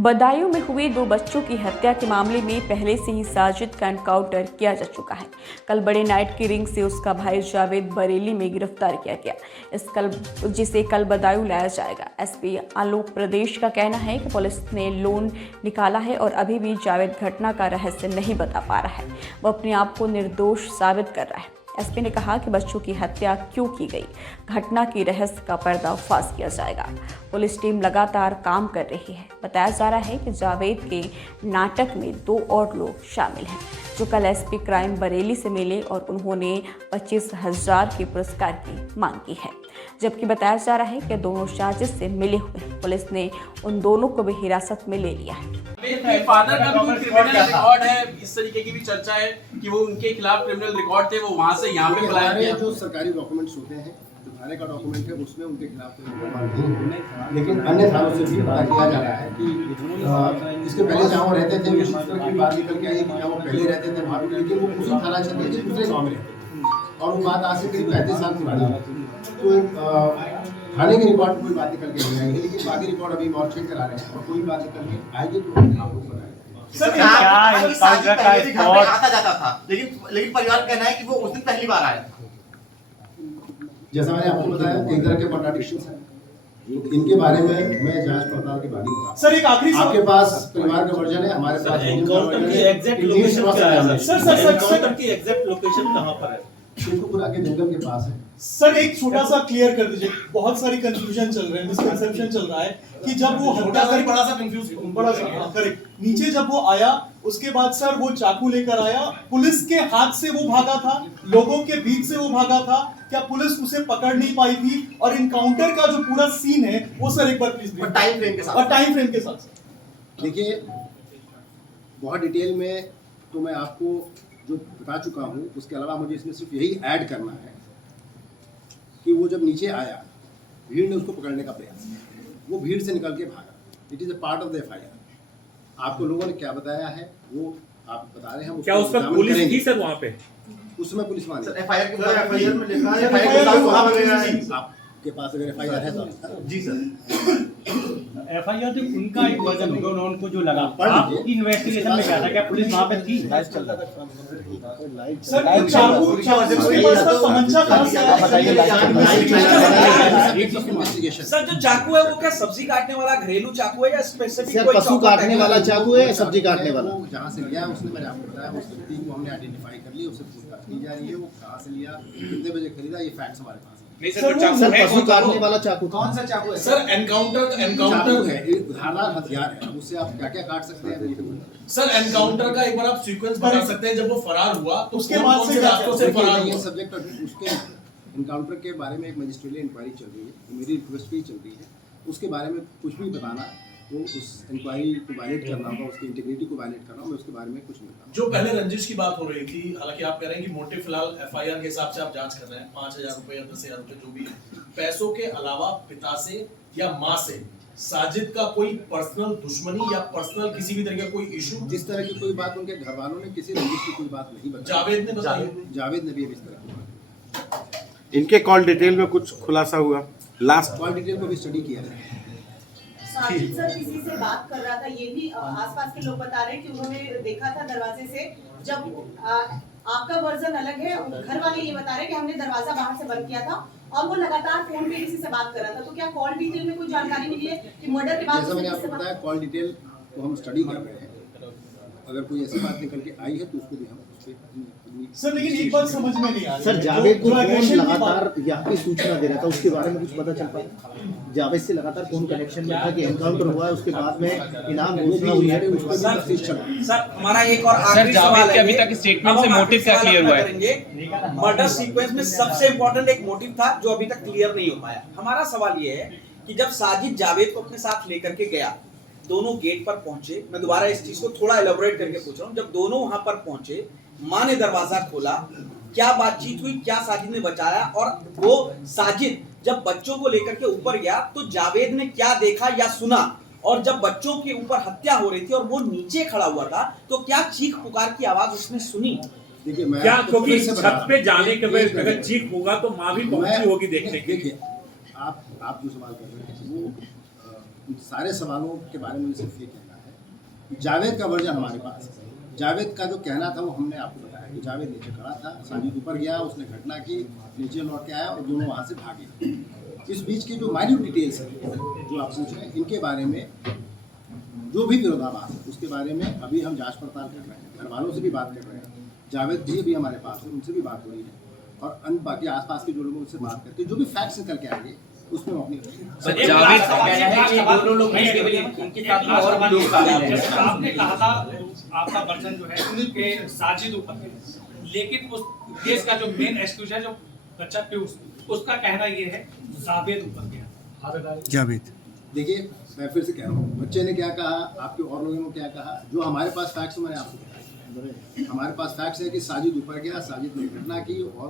बदायूं में हुए 2 बच्चों की हत्या के मामले में पहले से ही साजिद का एनकाउंटर किया जा चुका है। कल बड़े नाइट की रिंग से उसका भाई जावेद बरेली में गिरफ्तार किया गया, जिसे कल बदायूं लाया जाएगा। एसपी आलोक प्रदेश का कहना है कि पुलिस ने लोन निकाला है और अभी भी जावेद घटना का रहस्य नहीं बता पा रहा है। वो अपने आप को निर्दोष साबित कर रहा है। एसपी ने कहा कि बच्चों की हत्या क्यों की गई, घटना की रहस्य का पर्दाफाश किया जाएगा। पुलिस टीम लगातार काम कर रही है। बताया जा रहा है कि जावेद के नाटक में 2 और लोग शामिल हैं, जो कल एसपी क्राइम बरेली से मिले और उन्होंने 25,000 के पुरस्कार की मांग की है। जबकि बताया जा रहा है कि दोनों साजिद से मिले हुए हैं। पुलिस ने उन दोनों को भी हिरासत में ले लिया है। फादर का भी क्रिमिनल रिकॉर्ड है, इस तरीके की भी चर्चा है कि वो उनके खिलाफ क्रिमिनल रिकॉर्ड थे, वो वहां से यहाँ पे पलायन किया। जो सरकारी डॉक्यूमेंट्स होते हैं, जो थाने का डॉक्यूमेंट है, उसमें उनके खिलाफ लेकिन अन्य थानों से भी पता किया जा रहा है कि इसके पहले जहाँ वो रहते थे, उस तरह की बात निकल के आई कि जहाँ वो पहले रहते थे वहाँ भी, लेकिन वो उसी थाना क्षेत्र के दूसरे गाँव में रहते थे और वो बात आज से करीब 35 साल पुरानी है। तो थाने के रिकॉर्ड में कोई बात निकल के नहीं आई है, लेकिन बाकी रिकॉर्ड अभी और चेक करा रहे हैं और कोई बात निकल के आएगी तो आप लोग बताएंगे। सर क्या आता जाता था, लेकिन परिवार कहना है कि वो उस दिन पहली बार आया था। जैसा मैंने आपको बताया, कई तरह के कॉन्ट्राडिक्शंस हैं, इनके बारे में मैं जांच पड़ताल के बाद ही बताऊंगा। सर एक आखिरी आपके पास परिवार का वर्जन है, हमारे पास एनकाउंटर की एग्जैक्ट लोकेशन क्या है? सर एनकाउंटर की एग्जैक्ट लोकेशन कहां पर है? शेखुपुरा के जंगल के पास है। सर एक छोटा सा क्लियर कर दीजिए, बहुत सारी कंफ्यूजन चल रहे हैं, मिसकंसेप्शन चल रहा है कि जब वो हत्या कर बड़ा सा कंफ्यूज बड़ा सा करेक्ट, नीचे जब वो आया उसके बाद सर वो चाकू लेकर आया, पुलिस के हाथ से वो भागा था, लोगों के बीच से वो भागा था, क्या पुलिस उसे पकड़ नहीं पाई थी? और इनकाउंटर का जो पूरा सीन है वो सर एक बार प्लीज टाइम फ्रेम के साथ देखिए, बहुत डिटेल में तो मैं आपको जो बता चुका हूँ, उसके अलावा मुझे इसमें सिर्फ यही ऐड करना है कि वो जब नीचे आया, भीड़ ने उसको पकड़ने का प्रयास किया, वो भीड़ से निकल के भागा। It is a part of the FIR. आपको लोगों ने क्या बताया है वो आप बता रहे हैं। क्या उस पर पुलिस थी सर वहाँ पे? उसमें पुलिस मानी। एफआईआर में लिखा है आपके पास अगर एफआईआर है तो जी सर। एफआईआर जो उनका एक वर्जन होगा, उनको जो लगा आपकी इन्वेस्टिगेशन में क्या था, क्या पुलिस वहाँ पे थी? सर चाकू उसके पास था, तमंचा कहां से आया? सर जो चाकू है वो क्या सब्जी काटने वाला घरेलू चाकू है या स्पेसिफिक कोई पशु काटने वाला चाकू है या सब्जी काटने वाला? जहाँ से लिया उसने, मैंने आपको बताया, उस व्यक्ति को हमने आइडेंटिफाई कर लिया, उससे पूछताछ की जा रही है, वो कहाँ से लिया, कितने बजे खरीदा, ये फैक्ट्स हमारे पास है। नहीं सर पशु काटने वाला चाकू कौन सा चाकू है? सर एनकाउंटर है, एक धारदार हथियार है, उससे आप क्या क्या काट सकते हैं। सर एनकाउंटर का एक बार आप सीक्वेंस बता सकते हैं, जब वो फरार हुआ तो उसके बाद से रास्तों से फरार हुआ? सब्जेक्ट उसके एनकाउंटर के बारे में एक मजिस्ट्रियल इंक्वायरी चल रही है, मेरी रिक्वेस्ट भी चल रही है, उसके बारे में कुछ भी बताना तो उस इंक्वायरी को वायलेट करना होगा, उसकी इंटीग्रिटी को वायलेट करना होगा, मैं उसके बारे में कुछ नहीं बताऊंगा। जो पहले रंजिश की बात हो रही थी, हालांकि आप कह रहे हैं कि मोटिव फिलहाल एफआईआर के हिसाब से आप जांच कर रहे हैं, 5,000 रुपए या 10,000 रुपए जो भी है, पैसों के अलावा पिता से या माँ से साजिद का कोई पर्सनल दुश्मनी या पर्सनल किसी भी तरह का कोई इशू, जिस तरह की कोई बात उनके घर वालों ने किसी रंजिश की कोई बात नहीं बताई। जावेद ने बताई? जावेद ने भी इस तरह की बात। इनके कॉल डिटेल में कुछ खुलासा हुआ? लास्ट कॉल डिटेल को भी स्टडी किया है। साजिद सर किसी से बात कर रहा था, ये भी आसपास के लोग बता रहे हैं कि उन्होंने देखा था दरवाजे से। जब आपका वर्जन अलग है, घर वाले ये बता रहे हैं कि हमने दरवाजा बाहर से बंद किया था और वो लगातार फोन पे किसी से बात कर रहा था। तो क्या कॉल डिटेल में कोई जानकारी मिली है कि मर्डर के बाद? जैसा मैंने आपको बताया, कॉल डिटेल को हम स्टडी कर रहे हैं, अगर कोई ऐसी बात निकल के आई है तो उसको भी हम सर, लेकिन एक बात समझ में नहीं आ रही। सर जावेद को कौन लगातार यहाँ पे सूचना दे रहा था, उसके बारे में कुछ पता चल पाया? जावेद से लगातार कौन कनेक्शन में था कि एनकाउंटर हुआ है, उसके बाद में इनाम घोषणा हुई है? सर हमारा एक और आखिरी सवाल है, अभी तक स्टेटमेंट से मोटिव क्या क्लियर हुआ है? मर्डर सीक्वेंस में सबसे इंपॉर्टेंट एक मोटिव था जो अभी तक क्लियर नहीं हो पाया। हमारा सवाल ये है कि जब साजिद जावेद को अपने साथ लेकर के गया, दोनों गेट पर पहुंचे, मैं दोबारा इस चीज को थोड़ा एलैबोरेट करके पूछ रहा हूं, जब दोनों वहां पर पहुंचे, मां ने दरवाजा खोला, क्या बातचीत हुई, क्या साजिद ने बचाया? और वो साजिद जब बच्चों को लेकर के ऊपर गया तो जावेद ने क्या देखा या सुना? और जब बच्चों के ऊपर हत्या हो रही थी और वो नीचे खड़ा हुआ था तो क्या चीख पुकार की आवाज उसने सुनी? देखिए, क्या क्योंकि छत पे जाने के बाद अगर चीख होगा तो माँ भी पहुंची होगी देखने के लिए। आप जो सवाल कर रहे हैं वो सारे सवालों के बारे में सिर्फ ये कहना है जावेद का वर्जन हमारे पास है। जावेद का जो कहना था वो हमने आपको बताया कि जावेद नीचे खड़ा था, साजिद ऊपर गया, उसने घटना की, नीचे लौट के आया और दोनों वहाँ से भागे। इस बीच की जो माइन्यूट डिटेल्स है जो आप पूछ रहे हैं, इनके बारे में जो भी विरोधाभास है उसके बारे में अभी हम जांच पड़ताल कर रहे हैं, घर वालों से भी बात कर रहे हैं, जावेद जी भी हमारे पास है, उनसे भी बात हो रही है और अन्य बाकी आसपास के जो लोग उनसे बात करके जो भी फैक्ट्स निकल के आएंगे उसमें हम अपनी जावेद का कहना है कि दोनों लोग मिलके भी इनके साथ में और भी लोग शामिल हैं। जैसे आपने कहा था आपका वर्जन जो है कि साजिद ऊपर है, लेकिन उस केस का जो मेन एक्सक्यूज है जो बच्चा पीयूष, उसका कहना ये है जावेद ऊपर गया। जावेद देखिए, मैं फिर से कह रहा हूँ, बच्चे ने क्या कहा, आपके और लोगों ने क्या कहा, जो हमारे पास फैक्ट्स मैंने आपको बताया। हमारे पास फैक्ट्स है कि साजिद ऊपर गया, साजिद ने घटना की और